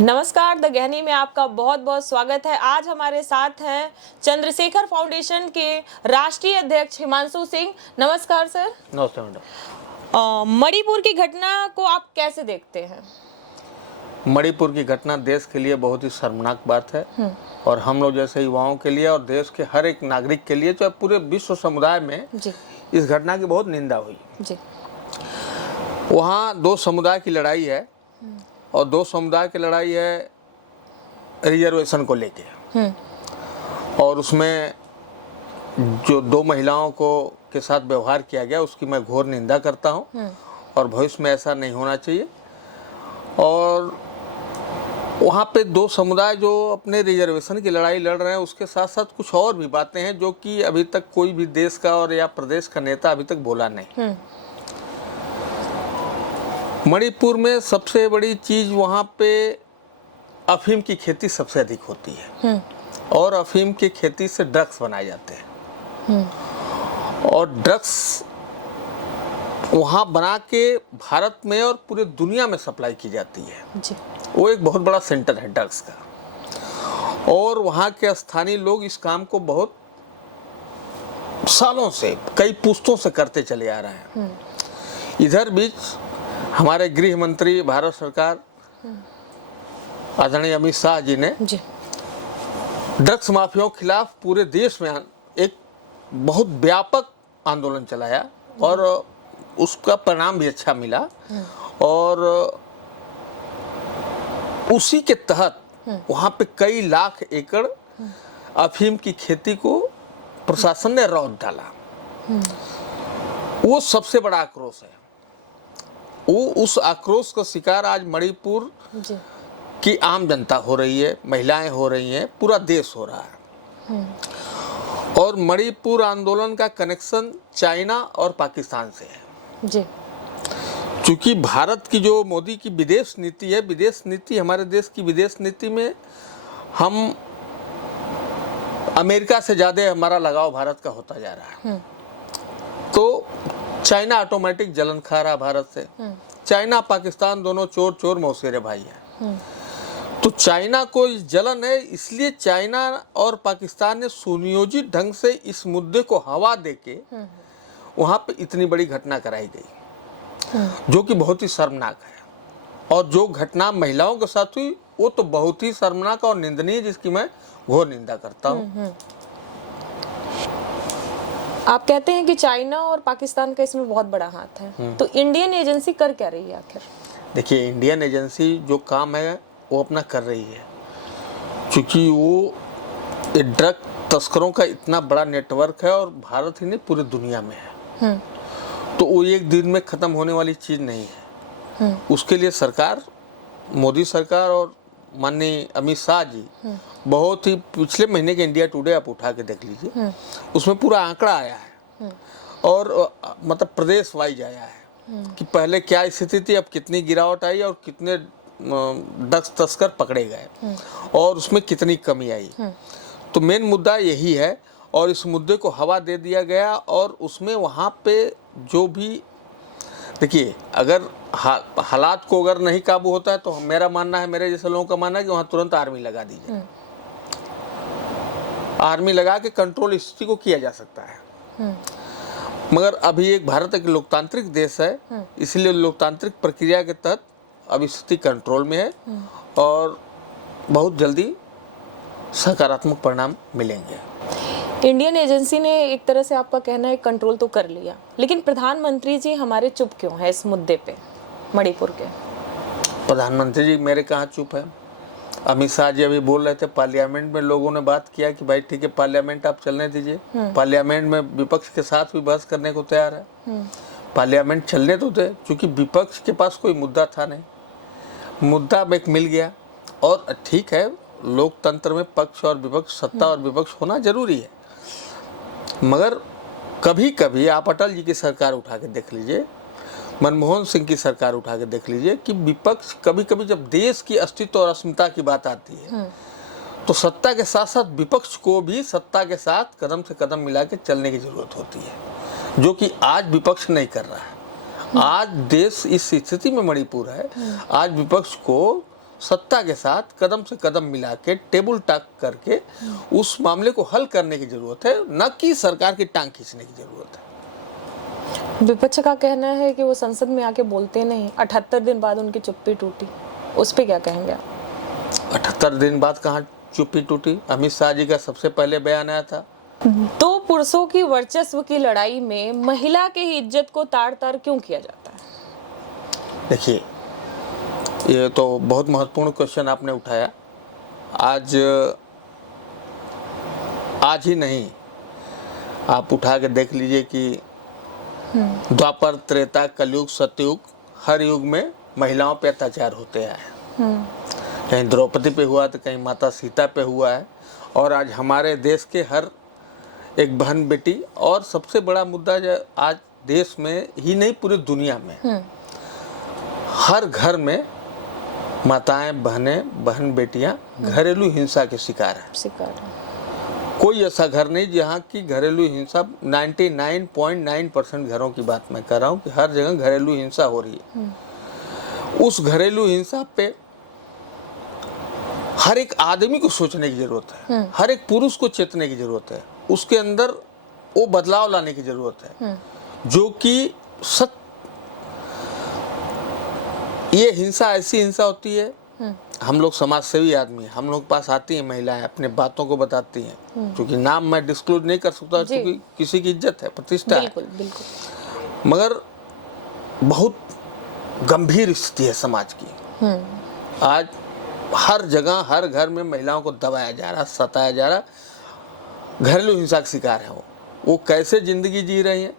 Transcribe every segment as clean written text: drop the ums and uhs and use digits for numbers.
नमस्कार, द गहनी में आपका बहुत बहुत स्वागत है। आज हमारे साथ हैं चंद्रशेखर फाउंडेशन के राष्ट्रीय अध्यक्ष हिमांशु सिंह। नमस्कार सर। नमस्ते मैडम। मणिपुर की घटना को आप कैसे देखते हैं? मणिपुर की घटना देश के लिए बहुत ही शर्मनाक बात है और हम लोग जैसे युवाओं के लिए और देश के हर एक नागरिक के लिए, चाहे पूरे विश्व समुदाय में जी। इस घटना की बहुत निंदा हुई। जी। वहाँ दो समुदाय की लड़ाई है और दो समुदाय की लड़ाई है रिजर्वेशन को लेके, और उसमें जो दो महिलाओं को के साथ व्यवहार किया गया उसकी मैं घोर निंदा करता हूँ और भविष्य में ऐसा नहीं होना चाहिए। और वहाँ पे दो समुदाय जो अपने रिजर्वेशन की लड़ाई लड़ रहे हैं, उसके साथ साथ कुछ और भी बातें हैं जो कि अभी तक कोई भी देश का और या प्रदेश का नेता अभी तक बोला नहीं। मणिपुर में सबसे बड़ी चीज वहाँ पे अफीम की खेती सबसे अधिक होती है और अफीम की खेती से ड्रग्स बनाए जाते हैं और ड्रग्स वहाँ बना के भारत में और पूरे दुनिया में सप्लाई की जाती है। जी। वो एक बहुत बड़ा सेंटर है ड्रग्स का और वहाँ के स्थानीय लोग इस काम को बहुत सालों से, कई पुश्तों से करते चले आ रहे हैं। इधर बीच हमारे गृह मंत्री भारत सरकार आदरणीय अमित शाह जी ने ड्रग्स माफियाओं के खिलाफ पूरे देश में एक बहुत व्यापक आंदोलन चलाया और उसका परिणाम भी अच्छा मिला और उसी के तहत वहाँ पे कई लाख एकड़ अफीम की खेती को प्रशासन ने रोक डाला। वो सबसे बड़ा आक्रोश है। वो उस आक्रोश का शिकार आज मणिपुर की आम जनता हो रही है, महिलाएं हो रही हैं, पूरा देश हो रहा है। और मणिपुर आंदोलन का कनेक्शन चाइना और पाकिस्तान से है। जी। क्योंकि भारत की जो मोदी की विदेश नीति है, विदेश नीति, हमारे देश की विदेश नीति में हम अमेरिका से ज़्यादा हमारा लगाव भारत का होता जा रहा है। तो चाइना ऑटोमेटिक जलन खा रहा भारत से। चाइना पाकिस्तान दोनों चोर चोर मौसेरे भाई हैं। तो चाइना को इस जलन है, इसलिए चाइना और पाकिस्तान ने सुनियोजित ढंग से इस मुद्दे को हवा देके वहाँ पे इतनी बड़ी घटना कराई गई, जो कि बहुत ही शर्मनाक है। और जो घटना महिलाओं के साथ हुई वो तो बहुत ही शर्मनाक और निंदनीय, जिसकी मैं घोर निंदा करता हूँ। आप कहते हैं कि चाइना और पाकिस्तान का इसमें बहुत बड़ा हाथ है, तो इंडियन एजेंसी कर क्या रही है आखिर? देखिए, इंडियन एजेंसी जो काम है वो अपना कर रही है, क्योंकि वो ड्रग तस्करों का इतना बड़ा नेटवर्क है और भारत ही नहीं पूरी दुनिया में है। तो वो एक दिन में ख़त्म होने वाली चीज़ नहीं है। उसके लिए सरकार, मोदी सरकार और माननीय अमित शाह जी बहुत ही, पिछले महीने के इंडिया टुडे आप उठा के देख लीजिए, उसमें पूरा आंकड़ा आया है और मतलब प्रदेश वाइज आया है कि पहले क्या स्थिति थी, अब कितनी गिरावट आई और कितने ड्रग्स तस्कर पकड़े गए और उसमें कितनी कमी आई। तो मेन मुद्दा यही है और इस मुद्दे को हवा दे दिया गया और उसमें वहाँ पे जो भी, देखिए, अगर हालात को अगर नहीं काबू होता है तो मेरा मानना है, मेरे जैसे लोगों का मानना है कि वहाँ तुरंत आर्मी लगा दीजिए। आर्मी लगा के कंट्रोल स्थिति को किया जा सकता है। मगर अभी एक भारत एक लोकतांत्रिक देश है, इसलिए लोकतांत्रिक प्रक्रिया के तहत अब स्थिति कंट्रोल में है और बहुत जल्दी सकारात्मक परिणाम मिलेंगे। इंडियन एजेंसी ने एक तरह से, आपका कहना है, कंट्रोल तो कर लिया, लेकिन प्रधानमंत्री जी हमारे चुप क्यों है इस मुद्दे पे मणिपुर के? प्रधानमंत्री जी मेरे कहाँ चुप है? अमित शाह जी अभी बोल रहे थे, पार्लियामेंट में लोगों ने बात किया कि भाई ठीक है, पार्लियामेंट आप चलने दीजिए। पार्लियामेंट में विपक्ष के साथ भी बहस करने को तैयार है। पार्लियामेंट चलने तो दे, क्योंकि विपक्ष के पास कोई मुद्दा था नहीं, मुद्दा अब एक मिल गया। और ठीक है, लोकतंत्र में पक्ष और विपक्ष, सत्ता और विपक्ष होना जरूरी है, मगर कभी कभी आप अटल जी की सरकार उठा के देख लीजिए, मनमोहन सिंह की सरकार उठा के देख लीजिए कि विपक्ष कभी कभी जब देश की अस्तित्व और अस्मिता की बात आती है तो सत्ता के साथ साथ विपक्ष को भी सत्ता के साथ कदम से कदम मिला के चलने की जरूरत होती है, जो कि आज विपक्ष नहीं कर रहा है। आज देश इस स्थिति में मणिपुर है, आज विपक्ष को सत्ता के साथ कदम से कदम मिला के टेबल टॉक करके उस मामले को हल करने की जरूरत है, न कि सरकार की टांग खींचने की जरूरत है। विपक्ष का कहना है कि वो संसद में आके बोलते नहीं, 78 दिन बाद उनकी चुप्पी टूटी, उस पे क्या कहेंगे आप? 78 दिन बाद कहाँ चुप्पी टूटी? अमित शाह जी का सबसे पहले बयान आया था। दो पुरुषों की वर्चस्व की लड़ाई में महिला की इज्जत को तार-तार क्यों किया जाता है? देखिए, ये तो बहुत महत्वपूर्ण क्वेश्चन आपने उठाया। आज ही नहीं, आप उठा के देख लीजिए कि द्वापर, त्रेता, कलयुग, सतयुग, हर युग में महिलाओं पे अत्याचार होते आए। कहीं द्रौपदी पे हुआ तो कहीं माता सीता पे हुआ है, और आज हमारे देश के हर एक बहन बेटी, और सबसे बड़ा मुद्दा जो आज देश में ही नहीं पूरी दुनिया में हर घर में माताएं, बहन बेटियां घरेलू हिंसा के शिकार हैं। कोई ऐसा घर नहीं जहाँ की घरेलू हिंसा, 99.9% घरों की बात मैं कर रहा हूँ कि हर जगह घरेलू हिंसा हो रही है। उस घरेलू हिंसा पे हर एक आदमी को सोचने की जरूरत है, हर एक पुरुष को चेतने की जरूरत है, उसके अंदर वो बदलाव लाने की जरूरत है, जो कि ये हिंसा ऐसी हिंसा होती है। हम लोग समाज सेवी आदमी हैं, हम लोग पास आती हैं महिलाएं, अपने बातों को बताती हैं, क्योंकि नाम मैं डिस्क्लोज नहीं कर सकता, क्योंकि किसी की इज्जत है, प्रतिष्ठा है। बिल्कुल। मगर बहुत गंभीर स्थिति है समाज की। आज हर जगह हर घर में महिलाओं को दबाया जा रहा, सताया जा रहा, घरेलू हिंसा का शिकार है। वो कैसे जिंदगी जी रही हैं?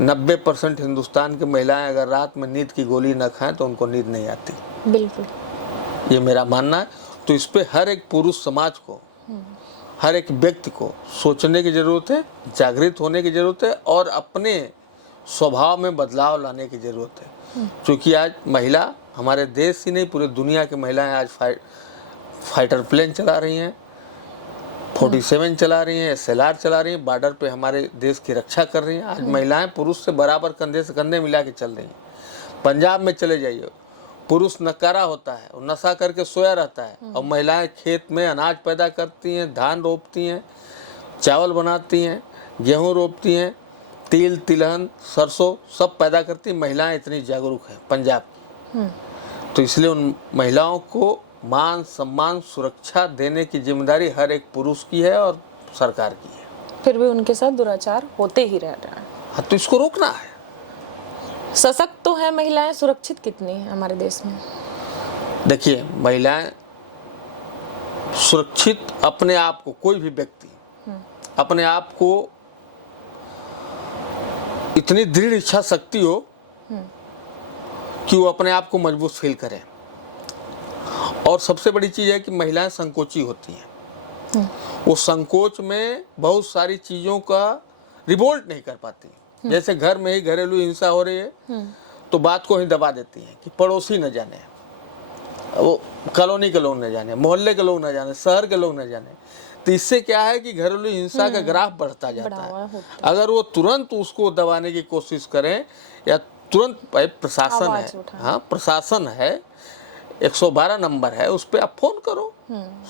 90% हिंदुस्तान की महिलाएं अगर रात में नींद की गोली न खाएं तो उनको नींद नहीं आती। बिल्कुल, ये मेरा मानना है। तो इस पे हर एक पुरुष समाज को, हर एक व्यक्ति को सोचने की जरूरत है, जागृत होने की जरूरत है, और अपने स्वभाव में बदलाव लाने की जरूरत है। क्योंकि आज महिला, हमारे देश ही नहीं पूरी दुनिया की महिलाएं आज फाइटर प्लेन चला रही हैं, 47 चला रही हैं, SLR चला रही हैं, बॉर्डर पे हमारे देश की रक्षा कर रही हैं। आज महिलाएं पुरुष से बराबर कंधे से कंधे मिला के चल रही हैं। पंजाब में चले जाइए, पुरुष नकारा होता है, वो नशा करके सोया रहता है, और महिलाएं खेत में अनाज पैदा करती हैं, धान रोपती हैं, चावल बनाती हैं, गेहूं रोपती हैं, तिल, तिलहन, सरसों सब पैदा करती हैं। महिलाएं इतनी जागरूक हैं पंजाब की। तो इसलिए उन महिलाओं को मान सम्मान सुरक्षा देने की जिम्मेदारी हर एक पुरुष की है और सरकार की है। फिर भी उनके साथ दुराचार होते ही रह रहा है। हाँ, तो इसको रोकना है। सशक्त तो है महिलाएं, सुरक्षित कितनी है हमारे देश में? देखिए, महिलाएं सुरक्षित अपने आप को, कोई भी व्यक्ति अपने आप को इतनी दृढ़ इच्छा शक्ति हो कि वो अपने आप को मजबूत फील करे। और सबसे बड़ी चीज है कि महिलाएं संकोची होती हैं। वो संकोच में बहुत सारी चीजों का रिवोल्ट नहीं कर पाती। जैसे घर में ही घरेलू हिंसा हो रही है तो बात को ही दबा देती हैं कि पड़ोसी न जाने, वो कॉलोनी के लोग न जाने, मोहल्ले के लोग न जाने, शहर के लोग न जाने। तो इससे क्या है कि घरेलू हिंसा का ग्राफ बढ़ता जाता है। अगर वो तुरंत उसको दबाने की कोशिश करें, या तुरंत प्रशासन है, हाँ प्रशासन है, 112 नंबर है, उस पर आप फोन करो।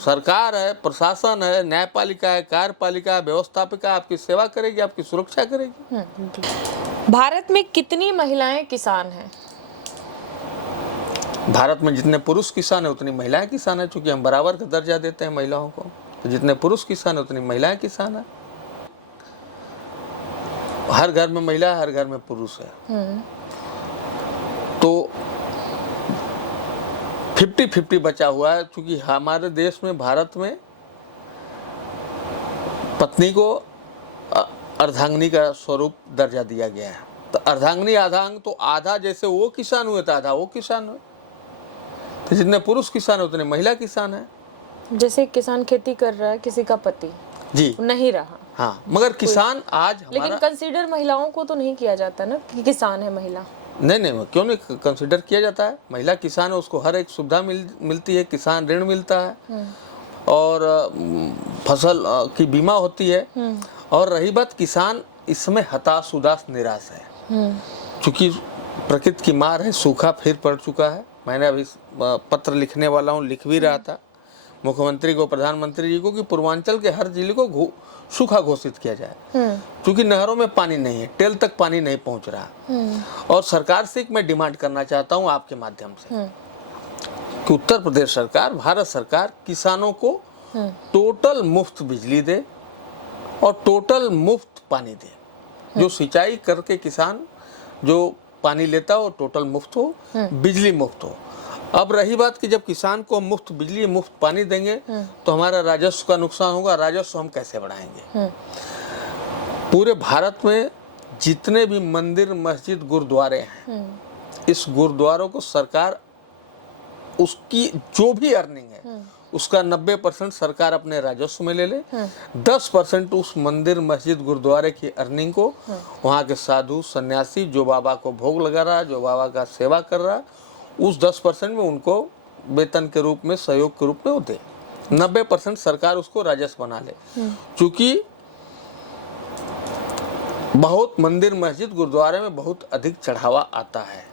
सरकार है, प्रशासन है, न्यायपालिका है, कार्यपालिका है, व्यवस्थापिका आपकी सेवा करेगी, आपकी सुरक्षा करेगी। भारत में कितनी महिलाएं किसान हैं? भारत में जितने पुरुष किसान है उतनी महिलाएं किसान है, क्योंकि हम बराबर का दर्जा देते हैं महिलाओं को। तो जितने पुरुष किसान है उतनी महिलाएं किसान है। हर घर में महिला है, हर घर में पुरुष है। तो 50-50 बचा हुआ है, क्योंकि हमारे देश में, भारत में पत्नी को अर्धांगिनी का स्वरूप दर्जा दिया गया है। तो अर्धांगिनी, आधांग, तो आधा जैसे वो किसान हुए तो आधा वो किसान हुए। तो जितने पुरुष किसान है उतने महिला किसान है। जैसे किसान खेती कर रहा है, किसी का पति जी नहीं रहा, हाँ, मगर किसान आज हमारा, लेकिन कंसीडर महिलाओं को तो नहीं किया जाता ना कि किसान है महिला। नहीं, क्यों नहीं कंसिडर किया जाता है? महिला किसान है, उसको हर एक सुविधा मिलती है, किसान ऋण मिलता है, और फसल की बीमा होती है। और रही बात, किसान इस समय हताश, उदास, निराश है, क्योंकि प्रकृति की मार है, सूखा फिर पड़ चुका है, मैंने अभी पत्र लिखने वाला हूँ, लिख भी रहा था मुख्यमंत्री को, प्रधानमंत्री जी को, कि पूर्वांचल के हर जिले को सूखा घोषित किया जाए, क्योंकि नहरों में पानी नहीं है, टेल तक पानी नहीं पहुंच रहा। और सरकार से मैं डिमांड करना चाहता हूं आपके माध्यम से कि उत्तर प्रदेश सरकार, भारत सरकार किसानों को टोटल मुफ्त बिजली दे और टोटल मुफ्त पानी दे। जो सिंचाई करके किसान जो पानी लेता हो टोटल मुफ्त हो, बिजली मुफ्त हो। अब रही बात कि जब किसान को मुफ्त बिजली मुफ्त पानी देंगे तो हमारा राजस्व का नुकसान होगा, राजस्व हम कैसे बढ़ाएंगे? पूरे भारत में जितने भी मंदिर, मस्जिद, गुरुद्वारे हैं, इस गुरुद्वारों को सरकार उसकी जो भी अर्निंग है उसका 90% सरकार अपने राजस्व में ले ले, 10% उस मंदिर, मस्जिद, गुरुद्वारे की अर्निंग को वहाँ के साधु सन्यासी जो बाबा को भोग लगा रहा, जो बाबा का सेवा कर रहा, उस 10% में उनको वेतन के रूप में, सहयोग के रूप में वो दे। 90% सरकार उसको राजस्व बना ले। क्योंकि बहुत मंदिर, मस्जिद, गुरुद्वारे में बहुत अधिक चढ़ावा आता है,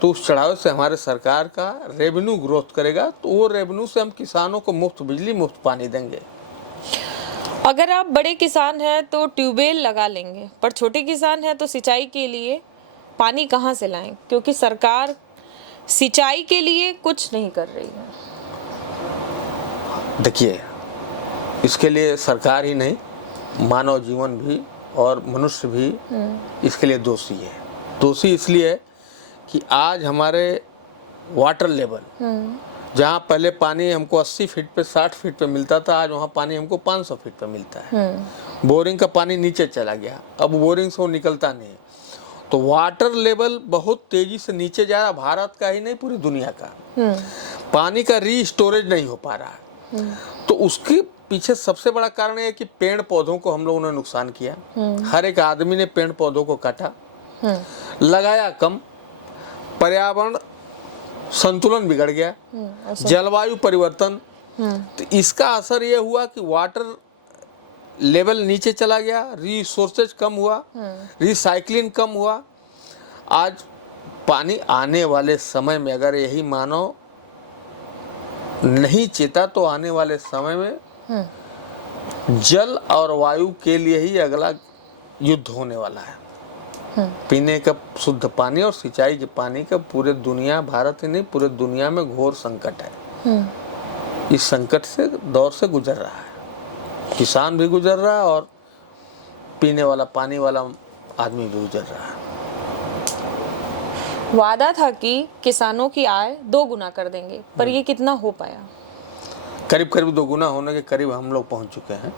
तो उस चढ़ावे से हमारे सरकार का रेवेन्यू ग्रोथ करेगा, तो वो रेवेन्यू से हम किसानों को मुफ्त बिजली, मुफ्त पानी देंगे। अगर आप बड़े किसान हैं तो ट्यूबवेल लगा लेंगे, पर छोटे किसान हैं तो सिंचाई के लिए पानी कहाँ से लाएं? क्योंकि सरकार सिंचाई के लिए कुछ नहीं कर रही है। देखिए, इसके लिए सरकार ही नहीं, मानव जीवन भी और मनुष्य भी इसके लिए दोषी है। दोषी इसलिए है कि आज हमारे वाटर लेवल, जहाँ पहले पानी हमको 80 फीट पे, 60 फीट पे मिलता था, आज वहाँ पानी हमको 500 फीट पे मिलता है। बोरिंग का पानी नीचे चला गया, अब बोरिंग से वो निकलता नहीं। तो वाटर लेवल बहुत तेजी से नीचे जा रहा, भारत का ही नहीं पूरी दुनिया का। पानी का री स्टोरेज नहीं हो पा रहा। तो उसके पीछे सबसे बड़ा कारण ये है कि पेड़ पौधों को हम लोगों ने नुकसान किया। हर एक आदमी ने पेड़ पौधों को काटा, लगाया कम, पर्यावरण संतुलन बिगड़ गया, जलवायु परिवर्तन। तो इसका असर ये हुआ कि वाटर लेवल नीचे चला गया, रिसोर्सेज कम हुआ, रिसाइकलिंग कम हुआ। आज पानी आने वाले समय में अगर यही मानव नहीं चेता तो आने वाले समय में जल और वायु के लिए ही अगला युद्ध होने वाला है। पीने का शुद्ध पानी और सिंचाई के पानी का पूरे दुनिया, भारत ही नहीं पूरे दुनिया में घोर संकट है। इस संकट से दौर से गुजर रहा है, किसान भी गुजर रहा है और पीने वाला पानी वाला आदमी भी गुजर रहा है। वादा था कि किसानों की आय 2 गुना कर देंगे, पर ये कितना हो पाया? करीब करीब 2 गुना होने के करीब हम लोग पहुंच चुके हैं।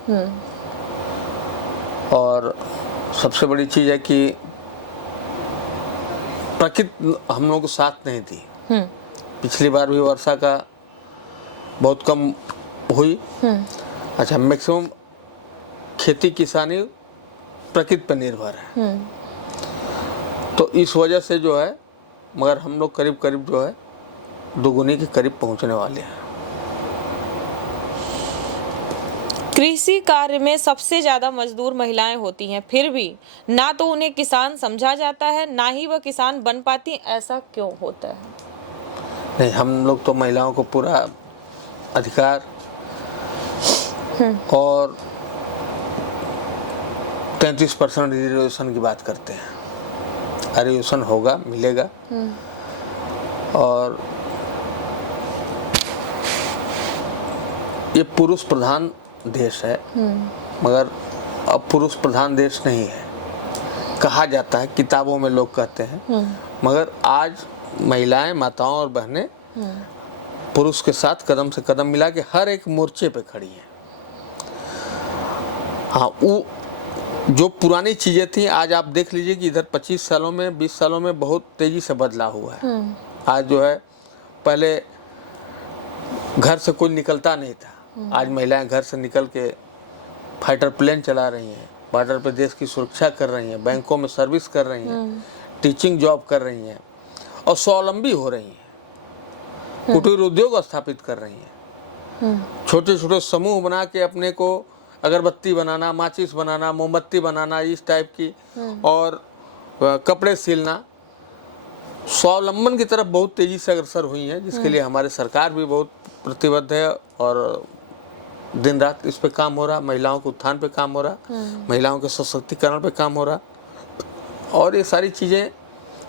और सबसे बड़ी चीज है कि प्रकृति हम लोग को साथ नहीं दी। पिछली बार भी वर्षा का बहुत कम हुई। अच्छा, मैक्सिमम खेती किसानी प्रकृति पर निर्भर है। तो इस वजह से जो है, मगर हम लोग करीब करीब जो है 2 गुने के करीब पहुंचने वाले हैं। कृषि कार्य में सबसे ज्यादा मजदूर महिलाएं होती हैं, फिर भी ना तो उन्हें किसान समझा जाता है, ना ही वह किसान बन पाती। ऐसा क्यों होता है? नहीं, हम लोग तो महिलाओं को पूरा अधिकार और 33% रिजर्वेशन की बात करते हैं। रिजर्वेशन होगा, मिलेगा। और ये पुरुष प्रधान देश है, मगर अब पुरुष प्रधान देश नहीं है। कहा जाता है, किताबों में लोग कहते हैं, मगर आज महिलाएं, माताओं और बहनें पुरुष के साथ कदम से कदम मिला के हर एक मोर्चे पे खड़ी हैं। हाँ, वो जो पुरानी चीजें थी, आज आप देख लीजिए कि इधर 25 सालों में, 20 सालों में बहुत तेजी से बदलाव हुआ है। आज जो है, पहले घर से कोई निकलता नहीं था, आज महिलाएं घर से निकल के फाइटर प्लेन चला रही हैं, बॉर्डर पे देश की सुरक्षा कर रही हैं, बैंकों में सर्विस कर रही हैं, टीचिंग जॉब कर रही हैं और स्वावलंबी हो रही हैं, कुटीर उद्योग स्थापित कर रही हैं। छोटे छोटे समूह बना के अपने को अगरबत्ती बनाना, माचिस बनाना, मोमबत्ती बनाना, इस टाइप की, और कपड़े सिलना, स्वावलंबन की तरफ बहुत तेजी से अग्रसर हुई हैं, जिसके लिए हमारे सरकार भी बहुत प्रतिबद्ध है और दिन रात इस पे काम हो रहा, महिलाओं के उत्थान पे काम हो रहा, महिलाओं के सशक्तिकरण पे काम हो रहा, और ये सारी चीज़ें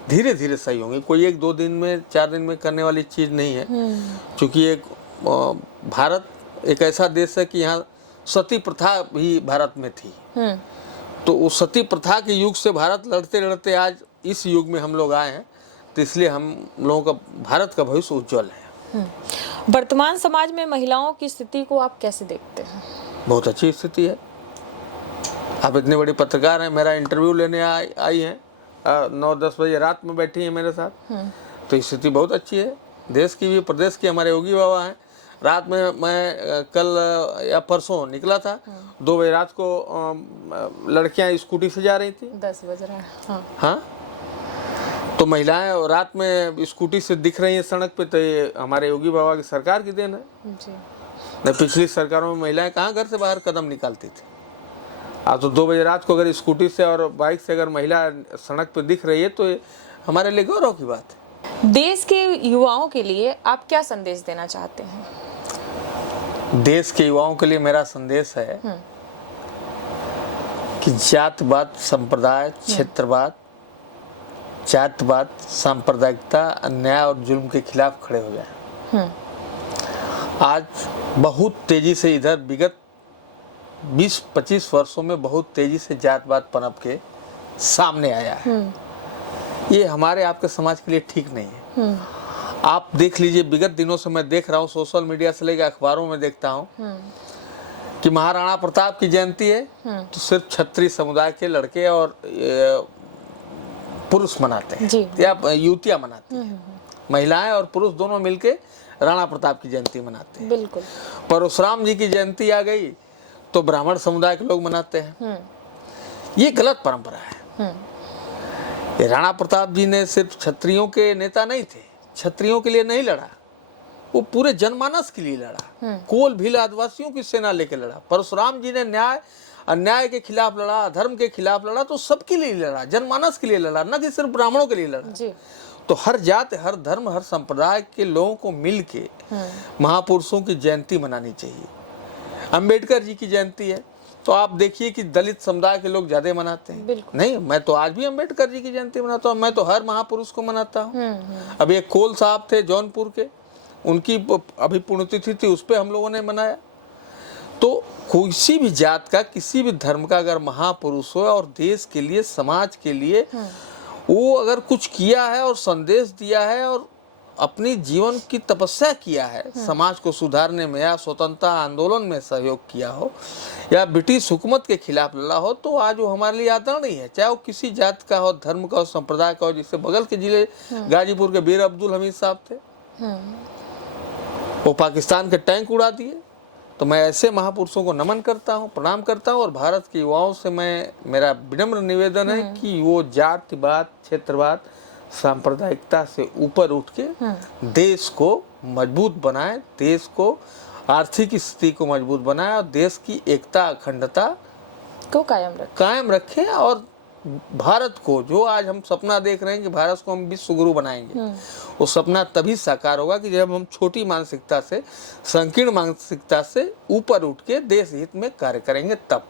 धीरे धीरे सही होंगी। कोई 1-2 दिन में 4 दिन में करने वाली चीज़ नहीं है, क्योंकि एक भारत एक ऐसा देश है कि यहाँ सती प्रथा भी भारत में थी। तो उस सती प्रथा के युग से भारत लड़ते लड़ते आज इस युग में हम लोग आए हैं, तो इसलिए हम लोगों का भारत का भविष्य उज्जवल है। वर्तमान समाज में महिलाओं की स्थिति को आप कैसे देखते हैं? बहुत अच्छी स्थिति है। आप इतने बड़े पत्रकार हैं, मेरा इंटरव्यू लेने आई हैं, 9-10 बजे रात में बैठी हैं मेरे साथ, तो स्थिति बहुत अच्छी है। देश की भी, प्रदेश की हमारे योगी बाबा हैं। रात में मैं कल या परसों निकला था, 2 बजे रात को लड़कियां स्कूटी से जा रही थी, 10 बज रहा है। हाँ, तो महिलाएं रात में स्कूटी से दिख रही हैं सड़क पे, तो ये हमारे योगी बाबा की सरकार की देन है जी। नहीं, पिछली सरकारों में महिलाएं कहाँ घर से बाहर कदम निकालती थी। आज तो 2 बजे रात को अगर स्कूटी से और बाइक से अगर महिला सड़क पे दिख रही है, तो ये हमारे लिए गौरव की बात है। देश के युवाओं के लिए आप क्या संदेश देना चाहते हैं? देश के युवाओं के लिए मेरा संदेश है कि जातवाद, संप्रदाय, क्षेत्रवाद, जातवाद, सांप्रदायिकता, अन्याय और जुल्म के खिलाफ खड़े हो जाएं। आज बहुत तेजी से इधर विगत 20-25 वर्षों में बहुत तेजी से जातवाद पनप के सामने आया है। ये हमारे आपके समाज के लिए ठीक नहीं है। आप देख लीजिए, विगत दिनों से मैं देख रहा हूँ, सोशल मीडिया से लेकर अखबारों में देखता हूँ कि महाराणा प्रताप की जयंती है तो सिर्फ क्षत्रिय समुदाय के लड़के और पुरुष मनाते हैं या युवतियां मनाती हैं। महिलाएं और पुरुष दोनों मिलके राणा प्रताप की जयंती मनाते हैं। बिल्कुल। परशुराम जी की जयंती आ गई तो ब्राह्मण समुदाय के लोग मनाते हैं। ये गलत परंपरा है। ये राणा प्रताप जी ने सिर्फ क्षत्रियों के नेता नहीं थे, क्षत्रियों के लिए नहीं लड़ा, वो पूरे जनमानस के लिए लड़ा, कोल भील आदिवासियों की सेना लेके लड़ा। परशुराम जी ने न्याय अन्याय के खिलाफ लड़ा, अधर्म के खिलाफ लड़ा, तो सबके लिए लड़ा, जनमानस के लिए लड़ा, न कि सिर्फ ब्राह्मणों के लिए लड़ा जी। तो हर जात, हर धर्म, हर संप्रदाय के लोगों को मिलके महापुरुषों की जयंती मनानी चाहिए। अंबेडकर जी की जयंती है तो आप देखिए कि दलित समुदाय के लोग ज्यादा मनाते हैं। नहीं, मैं तो आज भी अंबेडकर जी की जयंती मनाता हूँ, मैं तो हर महापुरुष को मनाता हूँ। अभी एक कोल साहब थे जौनपुर के, उनकी अभी पुण्यतिथि थी, उस पर हम लोगों ने मनाया। तो किसी भी जात का, किसी भी धर्म का अगर महापुरुष हो और देश के लिए, समाज के लिए वो अगर कुछ किया है और संदेश दिया है और अपनी जीवन की तपस्या किया है, समाज को सुधारने में या स्वतंत्रता आंदोलन में सहयोग किया हो या ब्रिटिश हुकूमत के खिलाफ लड़ा हो, तो आज वो हमारे लिए आदरणीय है। चाहे वो किसी जात का हो, धर्म का हो, संप्रदाय का हो। जिससे बगल के जिले गाजीपुर के बीर अब्दुल हमीद साहब थे, वो पाकिस्तान के टैंक उड़ा दिए। तो मैं ऐसे महापुरुषों को नमन करता हूँ, प्रणाम करता हूँ। और भारत के युवाओं से मेरा विनम्र निवेदन है कि वो जातिवाद, क्षेत्रवाद, सांप्रदायिकता से ऊपर उठ के देश को मजबूत बनाए, देश को आर्थिक स्थिति को मजबूत बनाए और देश की एकता, अखंडता को कायम रखें। और भारत को, जो आज हम सपना देख रहे हैं कि भारत को हम विश्व गुरु बनाएंगे, वो सपना तभी साकार होगा कि जब हम छोटी मानसिकता से, संकीर्ण मानसिकता से ऊपर उठ के देश हित में कार्य करेंगे तब।